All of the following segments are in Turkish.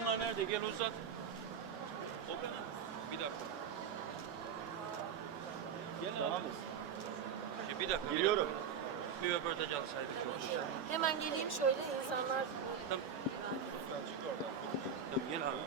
Ekranlar nerede? Gel uzat. O kadar. Bir dakika. Gel abi. Tamam. Bir dakika. Geliyorum. Bir röportaj alsaydık çok güzel. Hemen geleyim şöyle insanlar. Tamam. Tamam gel abi.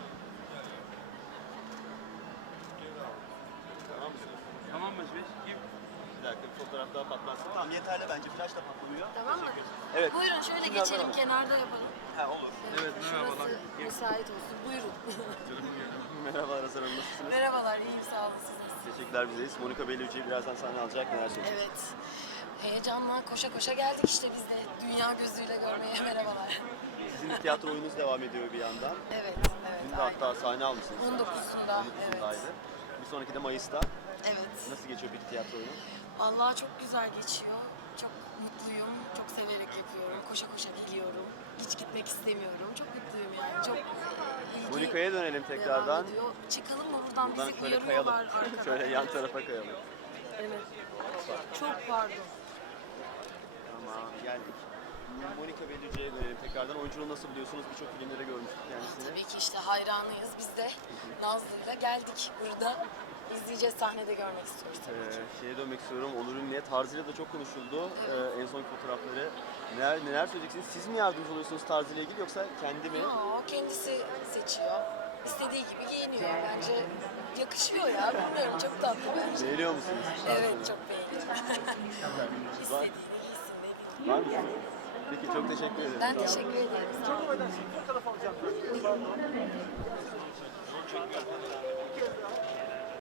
Tamam mısın? Tamam mı biz? Kim? Bir dakika bir fotoğraf daha patlansın. Tamam yeterli bence. Flash da patlamıyor. Tamam mı? Evet. Buyurun şöyle Şimdi geçelim, hazır kenarda yapalım. Ha olur. Evet, merhabalar. Şurası müsait olsun. Buyurun. Merhabalar Hazar Hanım, nasılsınız? Merhabalar, iyiyim, sağ olun, siz nasılsınız? Teşekkürler bizeyiz. Monika Bellucci'yi birazdan sahne alacak. Neler söyleyeceksiniz? Evet. Heyecanla koşa koşa geldik işte biz de. Dünya gözüyle görmeye merhabalar. Sizin de tiyatro oyununuz devam ediyor bir yandan. Evet, Dün evet. de hatta sahne almışsınız. 19'sunda, 19'undaydı. Bir sonraki de Mayıs'ta. Evet. Nasıl geçiyor peki tiyatro oyunu? Vallahi çok güzel geçiyor. Çok mutluyum. Çok severek yapıyorum. Koşa koşa geliyorum. Hiç gitmek istemiyorum. Çok mutluyum yani. Çok ilgi Monika'ya dönelim devam tekrardan. ediyor. Çıkalım mı buradan? Buradan Bizi şöyle uyarıyorlar kayalım. arkadan. Şöyle yan tarafa kayalım. Evet. Çok pardon. Tamam geldik. Monika Bellucci'ye dönelim tekrardan. Oyunculuğu nasıl buluyorsunuz? Birçok filmlere görmüştük kendisini. Tabii ki işte hayranıyız. Biz de Nazlı'yla geldik burada. İzleyeceğiz, sahnede görmek istiyoruz tabii ki. Şeye dönmek istiyorum. Onur Ünlü'ye tarzıyla da çok konuşuldu. En son fotoğrafları. Neler söyleyeceksiniz? Siz mi yardımcı oluyorsunuz tarzıyla ilgili yoksa kendi mi? O kendisi seçiyor. İstediği gibi giyiniyor. Bence yakışıyor ya. Bilmiyorum, çok tatlı bence. Beğeniyor musunuz? Evet, çok beğeniyorum. İstediğini giysin, ne bileyim. Var mı? Peki çok teşekkür ederim. Ben teşekkür ederim. Sağ olun. Fotoğraf alacağım.